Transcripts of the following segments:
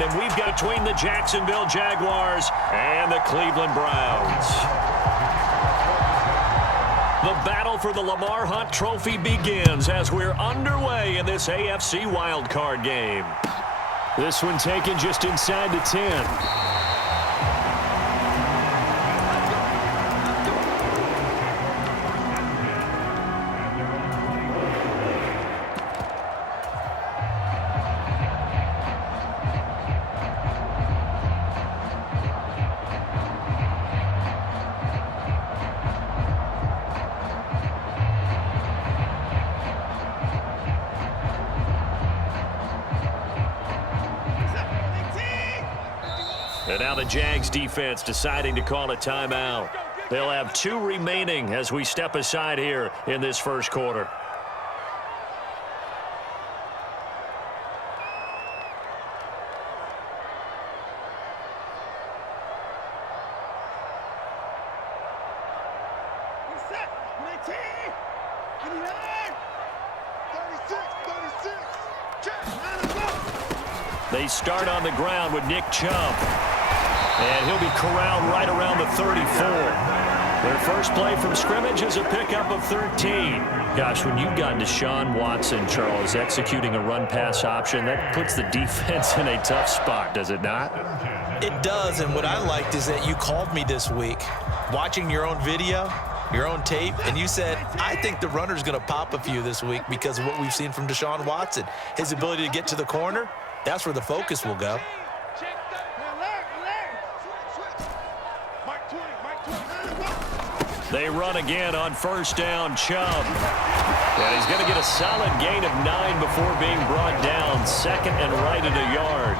again, and we've got between the Jacksonville Jaguars and the Cleveland Browns. The battle for the Lamar Hunt Trophy begins as we're underway in this AFC wildcard game. This one taken just inside the 10. And now the Jags defense deciding to call a timeout. They'll have 2 remaining as we step aside here in this first quarter. They start on the ground with Nick Chubb. And he'll be corralled right around the 34. Their first play from scrimmage is a pickup of 13. Gosh, when you've got Deshaun Watson, Charles, executing a run-pass option, that puts the defense in a tough spot, does it not? It does, and what I liked is that you called me this week, watching your own video, your own tape, and you said, I think the runner's going to pop a few this week because of what we've seen from Deshaun Watson. His ability to get to the corner, that's where the focus will go. They run again on first down, Chubb. And he's going to get a solid gain of 9 before being brought down. Second and right at a yard.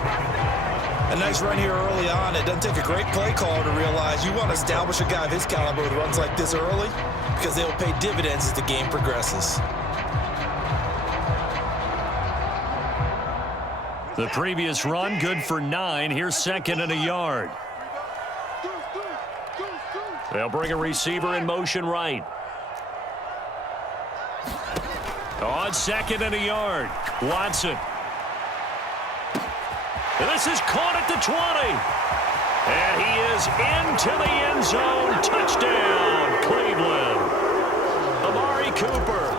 A nice run here early on. It doesn't take a great play caller to realize you want to establish a guy of his caliber with runs like this early because they'll pay dividends as the game progresses. The previous run, good for 9. Here's second and a yard. They'll bring a receiver in motion right. On second and a yard, Watson. This is caught at the 20. And he is into the end zone. Touchdown, Cleveland. Amari Cooper,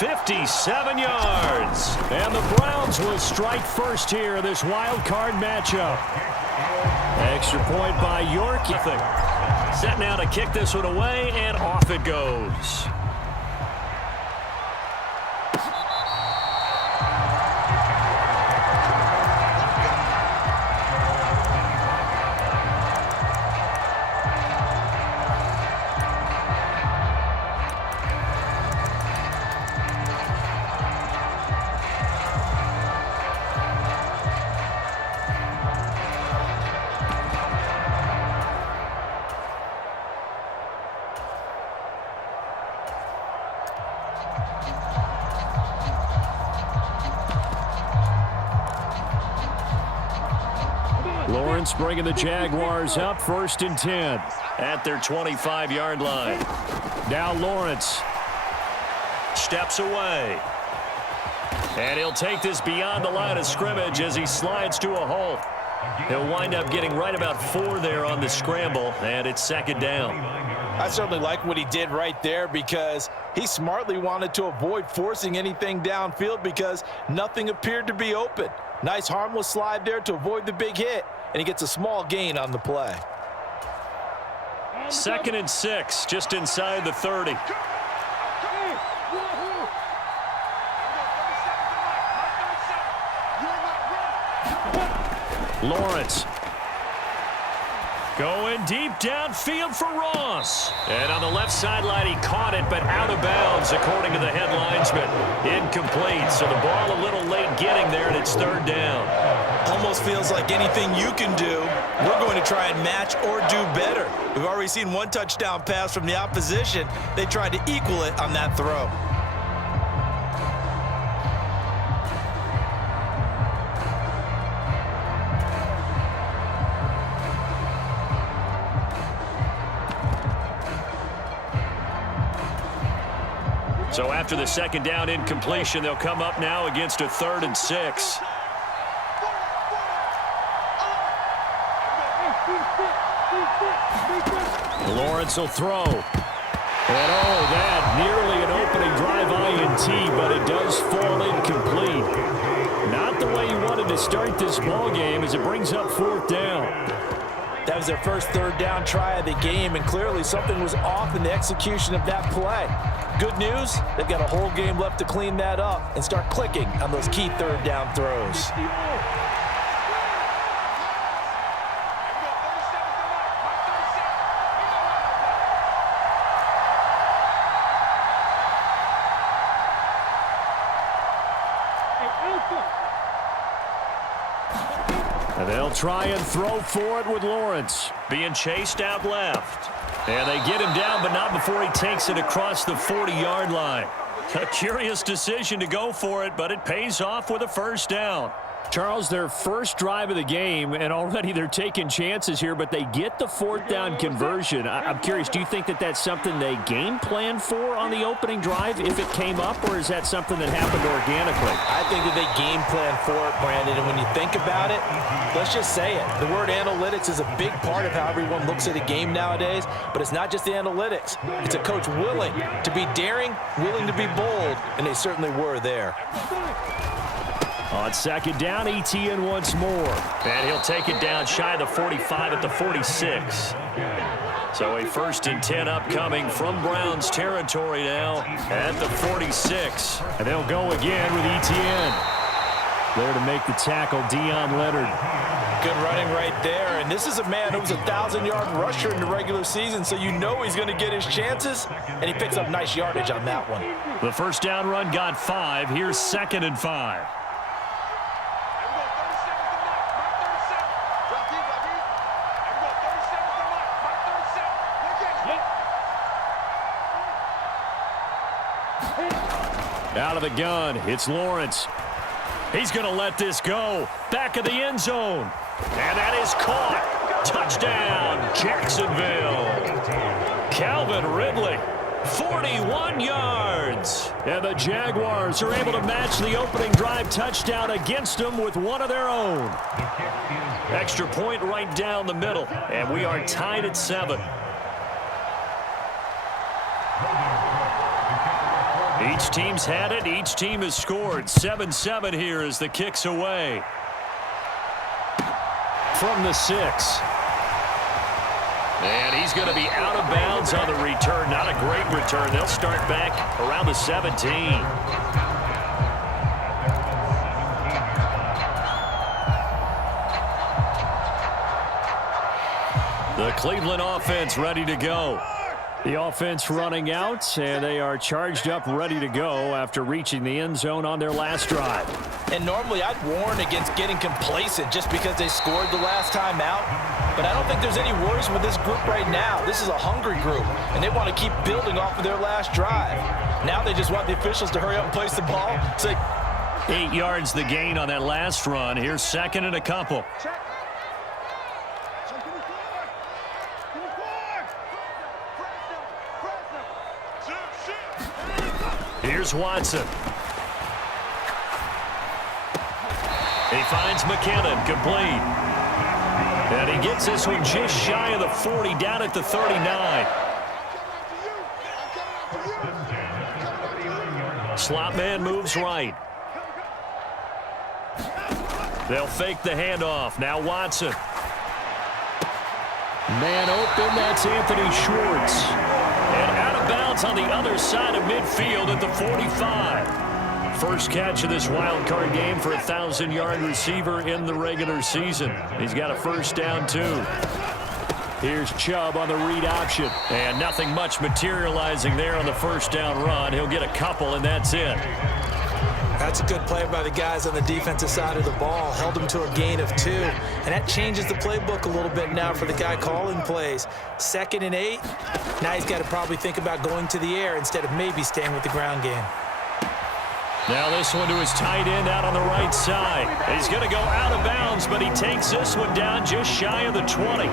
57 yards. And the Browns will strike first here in this wild card matchup. Extra point by York, you think. Set now to kick this one away, and off it goes. Lawrence bringing the Jaguars up first and 10 at their 25-yard line. Now Lawrence steps away. And he'll take this beyond the line of scrimmage as he slides to a halt. He'll wind up getting right about 4 there on the scramble, and it's second down. I certainly like what he did right there because he smartly wanted to avoid forcing anything downfield because nothing appeared to be open. Nice harmless slide there to avoid the big hit, and he gets a small gain on the play. Second and 6, just inside the 30. Lawrence going deep downfield for Ross. And on the left sideline, he caught it, but out of bounds, according to the head linesman. Incomplete, so the ball a little late getting there, and it's third down. Almost feels like anything you can do, we're going to try and match or do better. We've already seen one touchdown pass from the opposition. They tried to equal it on that throw. So after the second down incompletion, they'll come up now against a 3rd and 6. Lawrence will throw. And that nearly an opening drive INT, but it does fall incomplete. Not the way you wanted to start this ball game as it brings up 4th down. That was their first 3rd down try of the game, and clearly something was off in the execution of that play. Good news, they've got a whole game left to clean that up and start clicking on those key 3rd down throws. And they'll try and throw for it with Lawrence. Being chased out left. And they get him down, but not before he takes it across the 40-yard line. A curious decision to go for it, but it pays off with a 1st down. Charles, their first drive of the game, and already they're taking chances here, but they get the 4th down conversion. I'm curious, do you think that that's something they game plan for on the opening drive if it came up, or is that something that happened organically? I think that they game plan for it, Brandon, and when you think about it, let's just say it. The word analytics is a big part of how everyone looks at a game nowadays, but it's not just the analytics. It's a coach willing to be daring, willing to be bold, and they certainly were there. On 2nd down, Etienne once more. And he'll take it down shy of the 45 at the 46. So a 1st and 10 upcoming from Browns territory now at the 46. And they'll go again with Etienne. There to make the tackle, Deion Leonard. Good running right there. And this is a man who was a 1,000-yard rusher in the regular season, so you know he's going to get his chances. And he picks up nice yardage on that one. The 1st down run got 5. Here's 2nd and 5. Out of the gun, it's Lawrence. He's going to let this go. Back of the end zone. And that is caught. Touchdown, Jacksonville. Calvin Ridley, 41 yards. And the Jaguars are able to match the opening drive touchdown against them with one of their own. Extra point right down the middle. And we are tied at 7. Each team's had it. Each team has scored. 7-7 here as the kick's away. From the 6. And he's going to be out of bounds on the return. Not a great return. They'll start back around the 17. The Cleveland offense ready to go. The offense running out, and they are charged up, ready to go after reaching the end zone on their last drive. And normally I'd warn against getting complacent just because they scored the last time out. But I don't think there's any worries with this group right now. This is a hungry group, and they want to keep building off of their last drive. Now they just want the officials to hurry up and place the ball. So 8 yards the gain on that last run. Here's 2nd and a couple. Here's Watson. He finds McKinnon, complete. And he gets this one just shy of the 40, down at the 39. Slot man moves right. They'll fake the handoff. Now Watson. Man open, that's Anthony Schwartz. And out of bounds on the other side of midfield at the 45. First catch of this wild card game for a 1,000-yard receiver in the regular season. He's got a first down, too. Here's Chubb on the read option. And nothing much materializing there on the first down run. He'll get a couple, and that's it. That's a good play by the guys on the defensive side of the ball. Held him to a gain of 2. And that changes the playbook a little bit now for the guy calling plays. 2nd and 8. Now he's got to probably think about going to the air instead of maybe staying with the ground game. Now this one to his tight end out on the right side. He's going to go out of bounds, but he takes this one down just shy of the 20.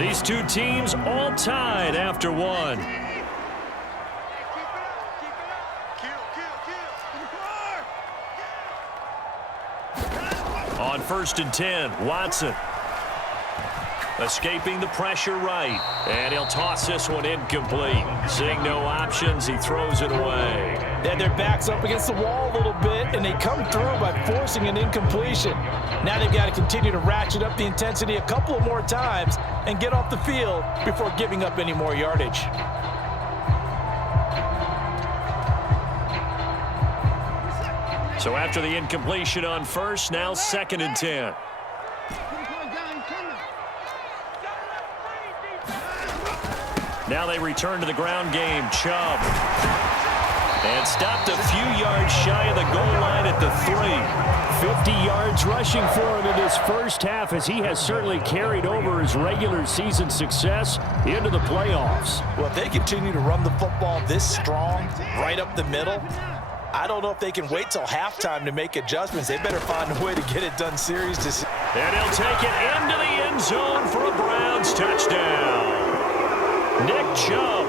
These two teams all tied after one. On 1st and 10, Watson. Escaping the pressure right. And he'll toss this one incomplete. Seeing no options, he throws it away. Then their back's up against the wall a little bit, and they come through by forcing an incompletion. Now they've got to continue to ratchet up the intensity a couple of more times and get off the field before giving up any more yardage. So after the incompletion on first, now 2nd and 10. Now they return to the ground game. Chubb. And stopped a few yards shy of the goal line at the 3. 50 yards rushing for him in this first half, as he has certainly carried over his regular season success into the playoffs. Well, if they continue to run the football this strong, right up the middle, I don't know if they can wait till halftime to make adjustments. They better find a way to get it done series to see. And he'll take it into the end zone for a Browns touchdown. Nick Chubb,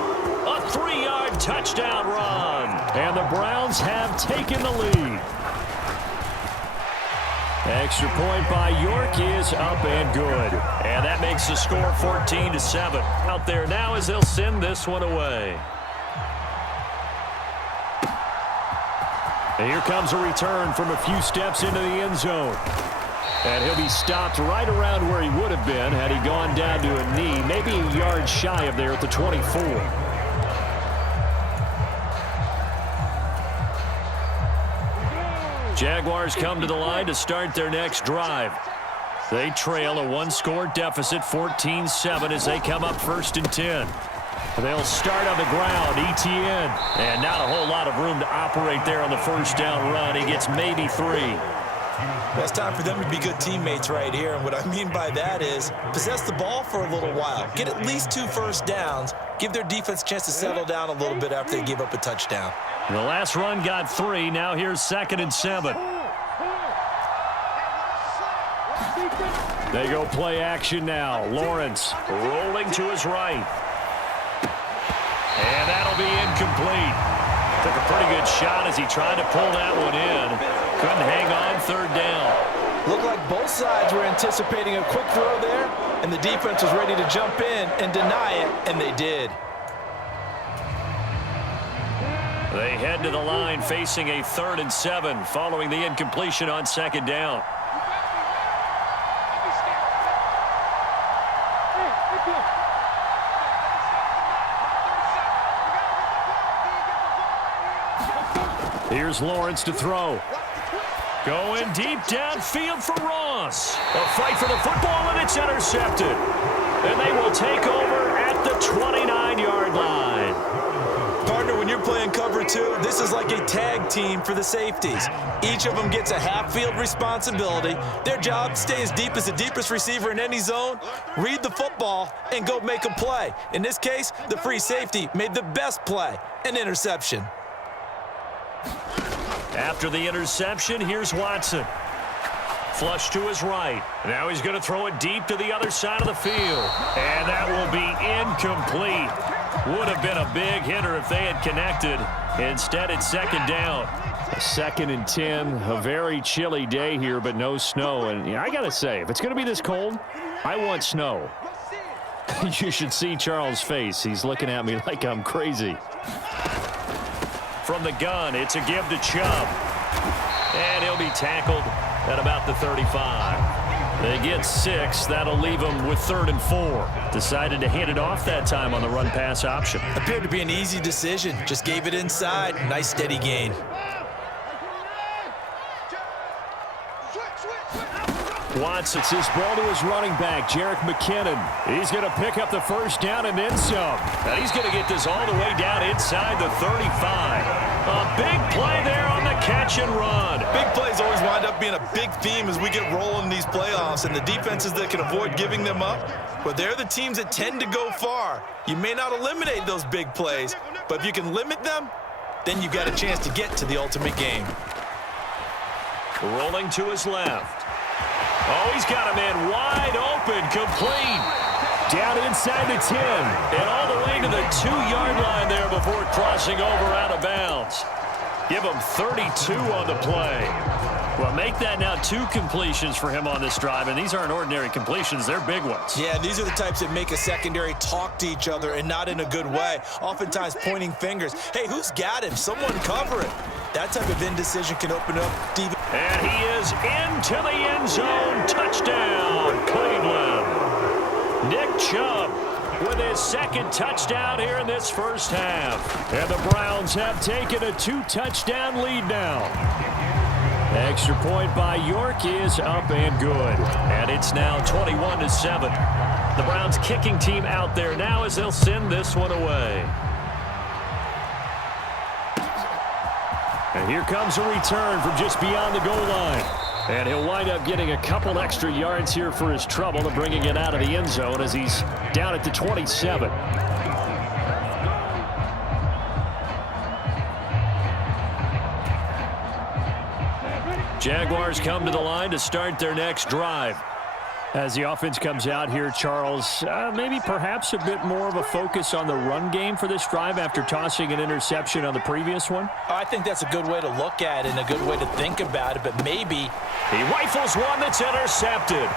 a 3-yard touchdown run. And the Browns have taken the lead. Extra point by York is up and good. And that makes the score 14-7. Out there now as they'll send this one away. And here comes a return from a few steps into the end zone. And he'll be stopped right around where he would have been had he gone down to a knee, maybe a yard shy of there at the 24. Jaguars come to the line to start their next drive. They trail a 1-score deficit, 14-7, as they come up 1st and 10. They'll start on the ground, ETN. And not a whole lot of room to operate there on the first down run. He gets maybe 3. Well, it's time for them to be good teammates right here. And what I mean by that is possess the ball for a little while. Get at least 2 first downs. Give their defense a chance to settle down a little bit after they give up a touchdown. The last run got 3. Now here's 2nd and 7. They go play action now. Lawrence rolling to his right. And that'll be incomplete. Took a pretty good shot as he tried to pull that one in. Couldn't hang on 3rd down. Looked like both sides were anticipating a quick throw there, and the defense was ready to jump in and deny it, and they did. They head to the line facing a 3rd and 7 following the incompletion on 2nd down. Here's Lawrence to throw. Going deep downfield for Ross. A fight for the football, and it's intercepted. And they will take over at the 29-yard line. Partner, when you're playing cover 2, this is like a tag team for the safeties. Each of them gets a half-field responsibility. Their job, stay as deep as the deepest receiver in any zone, read the football, and go make a play. In this case, the free safety made the best play, an interception. After the interception, here's Watson. Flush to his right. Now he's going to throw it deep to the other side of the field. And that will be incomplete. Would have been a big hitter if they had connected. Instead, it's 2nd down. 2nd and 10, a very chilly day here, but no snow. And I got to say, if it's going to be this cold, I want snow. You should see Charles' face. He's looking at me like I'm crazy. From the gun, it's a give to Chubb. And he'll be tackled at about the 35. They get 6. That'll leave them with 3rd and 4. Decided to hand it off that time on the run-pass option. Appeared to be an easy decision. Just gave it inside. Nice steady gain. Watson, it's his ball to his running back, Jerick McKinnon. He's going to pick up the first down and then some. And he's going to get this all the way down inside the 35. A big play there on the catch and run. Big plays always wind up being a big theme as we get rolling in these playoffs, and the defenses that can avoid giving them up, but they're the teams that tend to go far. You may not eliminate those big plays, but if you can limit them, then you've got a chance to get to the ultimate game. Rolling to his left. Oh, he's got a man wide open, complete. Down inside the 10. And all the way to the 2-yard line there before crossing over out of bounds. Give him 32 on the play. Well, make that now 2 completions for him on this drive, and these aren't ordinary completions. They're big ones. Yeah, these are the types that make a secondary talk to each other and not in a good way, oftentimes pointing fingers. Hey, who's got him? Someone cover it. That type of indecision can open up Steve. And he is into the end zone. Touchdown, Cleveland. Nick Chubb with his 2nd touchdown here in this first half. And the Browns have taken a 2-touchdown lead now. Extra point by York is up and good. And it's now 21-7. The Browns kicking team out there now as they'll send this one away. And here comes a return from just beyond the goal line. And he'll wind up getting a couple extra yards here for his trouble and bringing it out of the end zone as he's down at the 27. Jaguars come to the line to start their next drive. As the offense comes out here, Charles, maybe perhaps a bit more of a focus on the run game for this drive after tossing an interception on the previous one? I think that's a good way to look at it and a good way to think about it, but maybe he rifles one that's intercepted.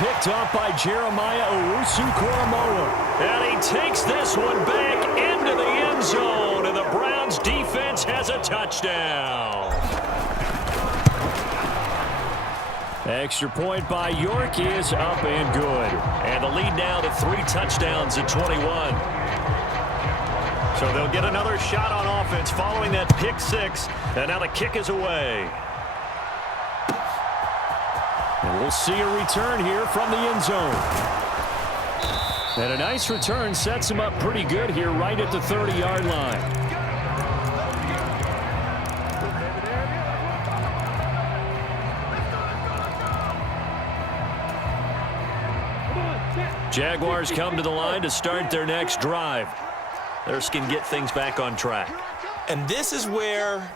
Picked off by Jeremiah Owusu-Koramoah. And he takes this one back into the end zone, and the Browns defense has a touchdown. Extra point by York is up and good. And the lead now to 3 touchdowns at 21. So they'll get another shot on offense following that pick 6. And now the kick is away. And we'll see a return here from the end zone. And a nice return sets him up pretty good here right at the 30-yard line. Jaguars come to the line to start their next drive. They're going to get things back on track. And this is where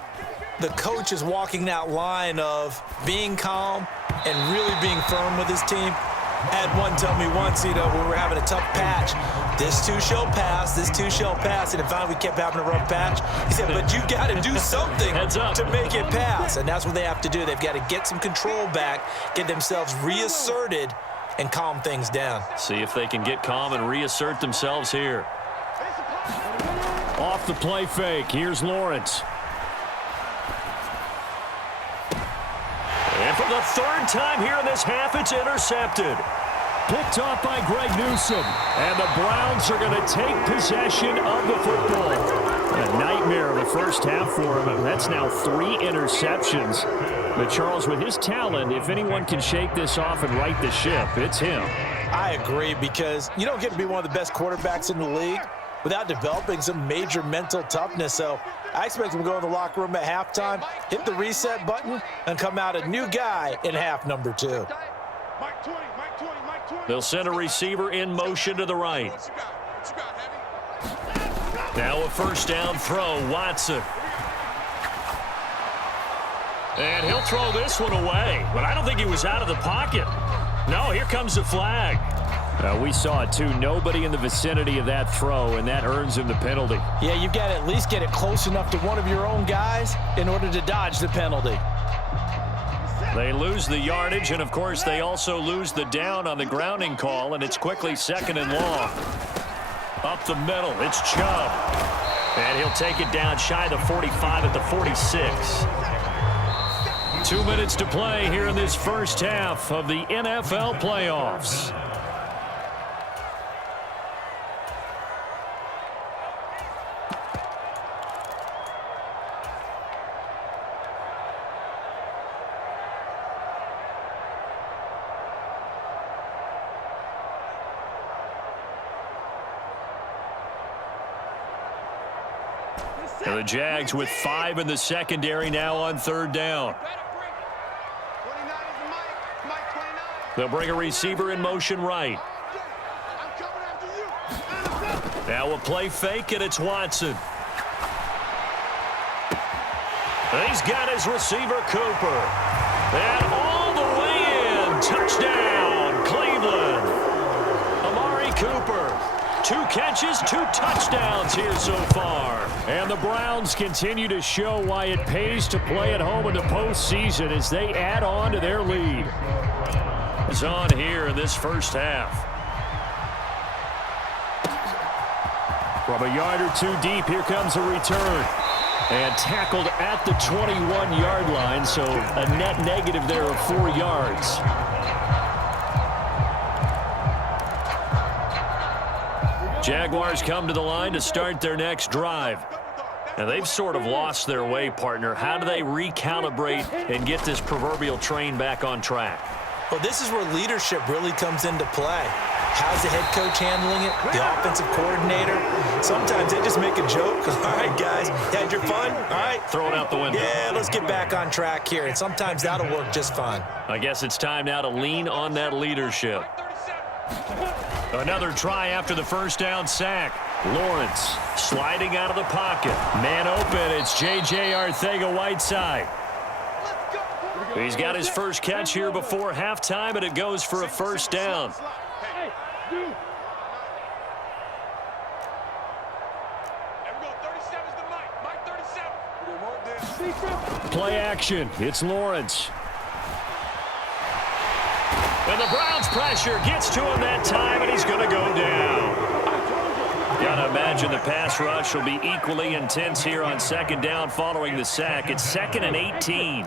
the coach is walking that line of being calm and really being firm with his team. I had one tell me once, when we were having a tough patch, this too shall pass, this too shall pass. And then finally we kept having a rough patch. He said, but you got to do something to make it pass. And that's what they have to do. They've got to get some control back, get themselves reasserted, and calm things down. See if they can get calm and reassert themselves here. Off the play fake. Here's Lawrence. And for the 3rd time here in this half, it's intercepted. Picked off by Greg Newsome. And the Browns are going to take possession of the football. A nightmare of a first half for him. That's now 3 interceptions. But Charles, with his talent, if anyone can shake this off and right the ship, it's him. I agree, because you don't get to be one of the best quarterbacks in the league without developing some major mental toughness. So I expect him to go in the locker room at halftime, hit the reset button, and come out a new guy in half number 2. They'll send a receiver in motion to the right. Now a first down throw, Watson. And he'll throw this one away. But I don't think he was out of the pocket. No, here comes the flag. We saw it, too. Nobody in the vicinity of that throw, and that earns him the penalty. Yeah, you've got to at least get it close enough to one of your own guys in order to dodge the penalty. They lose the yardage, and, of course, they also lose the down on the grounding call, and it's quickly 2nd and long. Up the middle, it's Chubb. And he'll take it down shy of the 45 at the 46. 2 minutes to play here in this first half of the NFL playoffs. And the Jags with 5 in the secondary now on 3rd down. They'll bring a receiver in motion right. Now a play fake, and it's Watson. And he's got his receiver, Cooper. And all the way in. Touchdown, Cleveland. Amari Cooper 2 catches, 2 touchdowns here so far. And the Browns continue to show why it pays to play at home in the postseason as they add on to their lead. It's on here in this first half. From a yard or 2 deep, here comes a return. And tackled at the 21-yard line, so a net negative there of 4 yards. Jaguars come to the line to start their next drive. And they've sort of lost their way, partner. How do they recalibrate and get this proverbial train back on track? Well, this is where leadership really comes into play. How's the head coach handling it? The offensive coordinator? Sometimes they just make a joke. All right, guys, you had your fun? All right. Throw it out the window. Yeah, let's get back on track here. And sometimes that'll work just fine. I guess it's time now to lean on that leadership. Another try after the first down sack. Lawrence sliding out of the pocket. Man open, it's J.J. Arcega-Whiteside. He's got his first catch here before halftime, and it goes for a first down. Play action. It's Lawrence. And the Browns pressure gets to him that time, and he's going to go down. Gotta imagine the pass rush will be equally intense here on second down following the sack. It's 2nd and 18.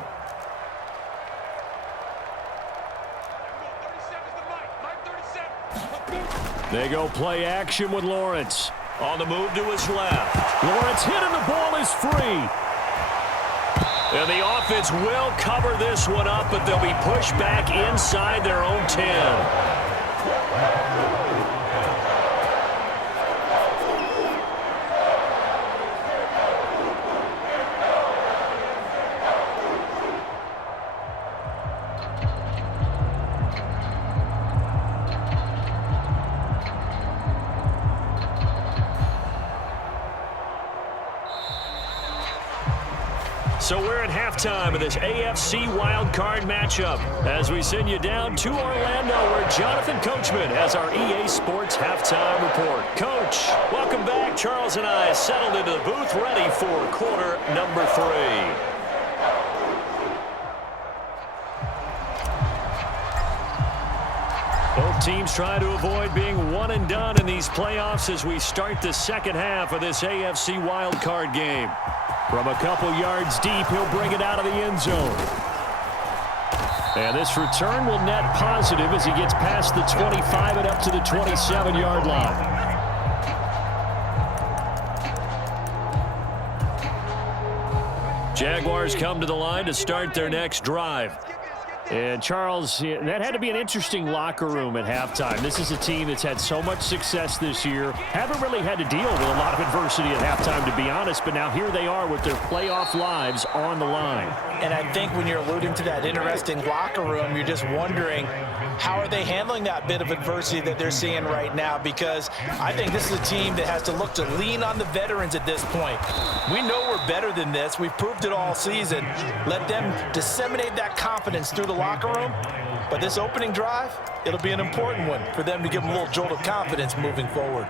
They go play action with Lawrence. On the move to his left. Lawrence hit and the ball is free. And the offense will cover this one up, but they'll be pushed back inside their own 10. So we're at halftime of this AFC wildcard matchup as we send you down to Orlando where Jonathan Coachman has our EA Sports halftime report. Coach, welcome back. Charles and I settled into the booth ready for quarter number 3. Both teams try to avoid being one and done in these playoffs as we start the second half of this AFC wildcard game. From a couple yards deep, he'll bring it out of the end zone. And this return will net positive as he gets past the 25 and up to the 27-yard line. Jaguars come to the line to start their next drive. And, Charles, that had to be an interesting locker room at halftime. This is a team that's had so much success this year. Haven't really had to deal with a lot of adversity at halftime, to be honest. But now here they are with their playoff lives on the line. And I think when you're alluding to that interesting locker room, you're just wondering, how are they handling that bit of adversity that they're seeing right now? Because I think this is a team that has to look to lean on the veterans at this point. We know we're better than this. We've proved it all season. Let them disseminate that confidence through the locker room. But this opening drive, it'll be an important one for them to give them a little jolt of confidence moving forward.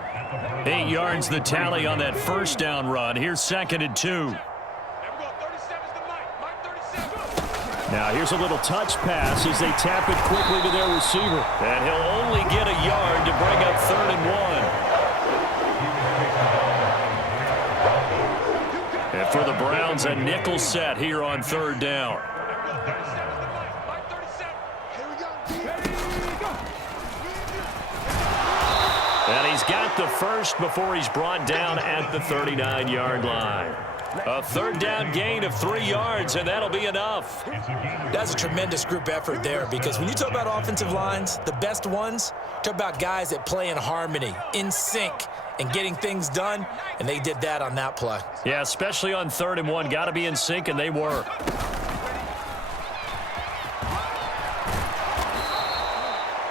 8 yards the tally on that first down run. Here's 2nd and 2. Now here's a little touch pass as they tap it quickly to their receiver. And he'll only get a yard to bring up 3rd and 1. And for the Browns, a nickel set here on 3rd down. And he's got the first before he's brought down at the 39-yard line. A 3rd down gain of 3 yards, and that'll be enough. That's a tremendous group effort there, because when you talk about offensive lines, the best ones, talk about guys that play in harmony, in sync, and getting things done, and they did that on that play. Yeah, especially on 3rd and 1. Got to be in sync, and they were.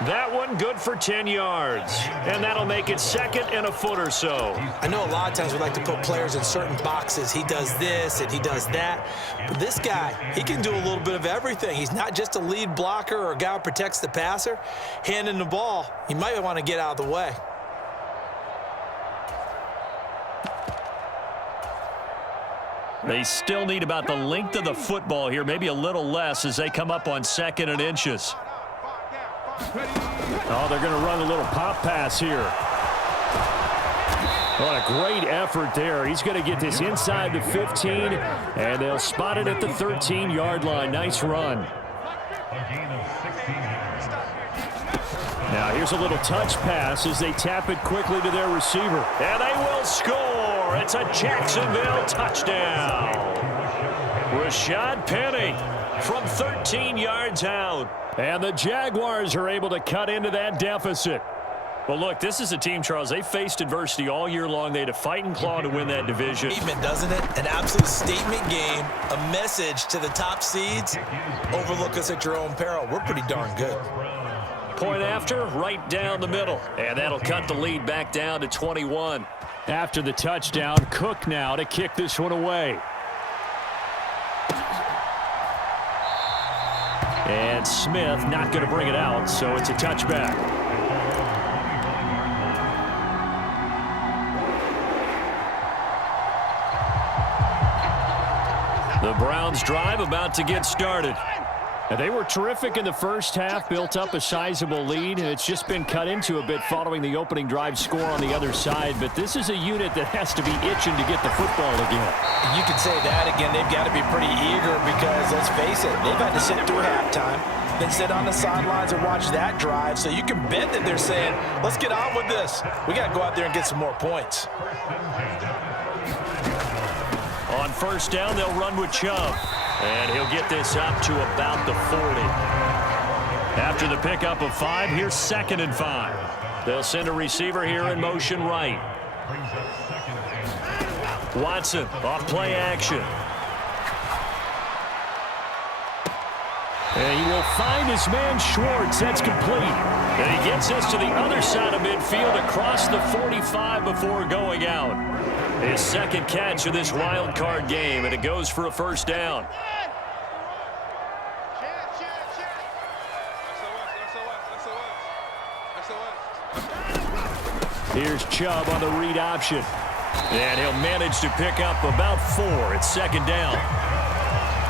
That one good for 10 yards, and that'll make it 2nd and a foot or so. I know a lot of times we like to put players in certain boxes. He does this and he does that. But this guy, he can do a little bit of everything. He's not just a lead blocker or a guy who protects the passer. Handing the ball, you might want to get out of the way. They still need about the length of the football here, maybe a little less as they come up on 2nd and inches. Oh, they're going to run a little pop pass here. What a great effort there. He's going to get this inside the 15, and they'll spot it at the 13-yard line. Nice run. Now here's a little touch pass as they tap it quickly to their receiver. And they will score. It's a Jacksonville touchdown. Rashad Penny from 13 yards out. And the Jaguars are able to cut into that deficit. Well, look, this is a team, Charles. They faced adversity all year long. They had to fight and claw to win that division. Statement, doesn't it? An absolute statement game, a message to the top seeds. Overlook us at your own peril. We're pretty darn good. Point after, right down the middle. And that'll cut the lead back down to 21. After the touchdown, Cook now to kick this one away. And Smith not going to bring it out, so it's a touchback. The Browns drive about to get started. And they were terrific in the first half, built up a sizable lead. It's just been cut into a bit following the opening drive score on the other side. But this is a unit that has to be itching to get the football again. You could say that again. They've got to be pretty eager because, let's face it, they've had to sit through halftime, then sit on the sidelines and watch that drive. So you can bet that they're saying, let's get on with this. We got to go out there and get some more points. On first down, they'll run with Chubb. And he'll get this up to about the 40. After the pickup of 5, here's 2nd and 5. They'll send a receiver here in motion right. Watson off play action. And he will find his man Schwartz. That's complete. And he gets us to the other side of midfield across the 45 before going out. His 2nd catch of this wild card game, and it goes for a first down. Here's Chubb on the read option. And he'll manage to pick up about 4. It's 2nd down.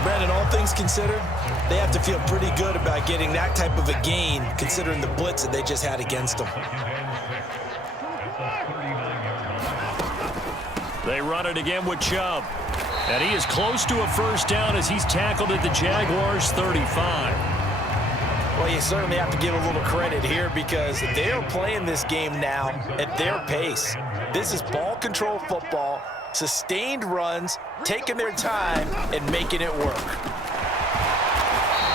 Brandon, all things considered, they have to feel pretty good about getting that type of a gain considering the blitz that they just had against them. They run it again with Chubb. And he is close to a first down as he's tackled at the Jaguars' 35. Well, you certainly have to give a little credit here because they are playing this game now at their pace. This is ball control football, sustained runs, taking their time, and making it work.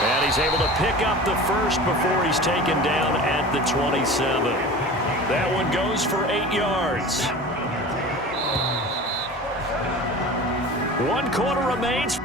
And he's able to pick up the first before he's taken down at the 27. That one goes for 8 yards. 1 quarter remains.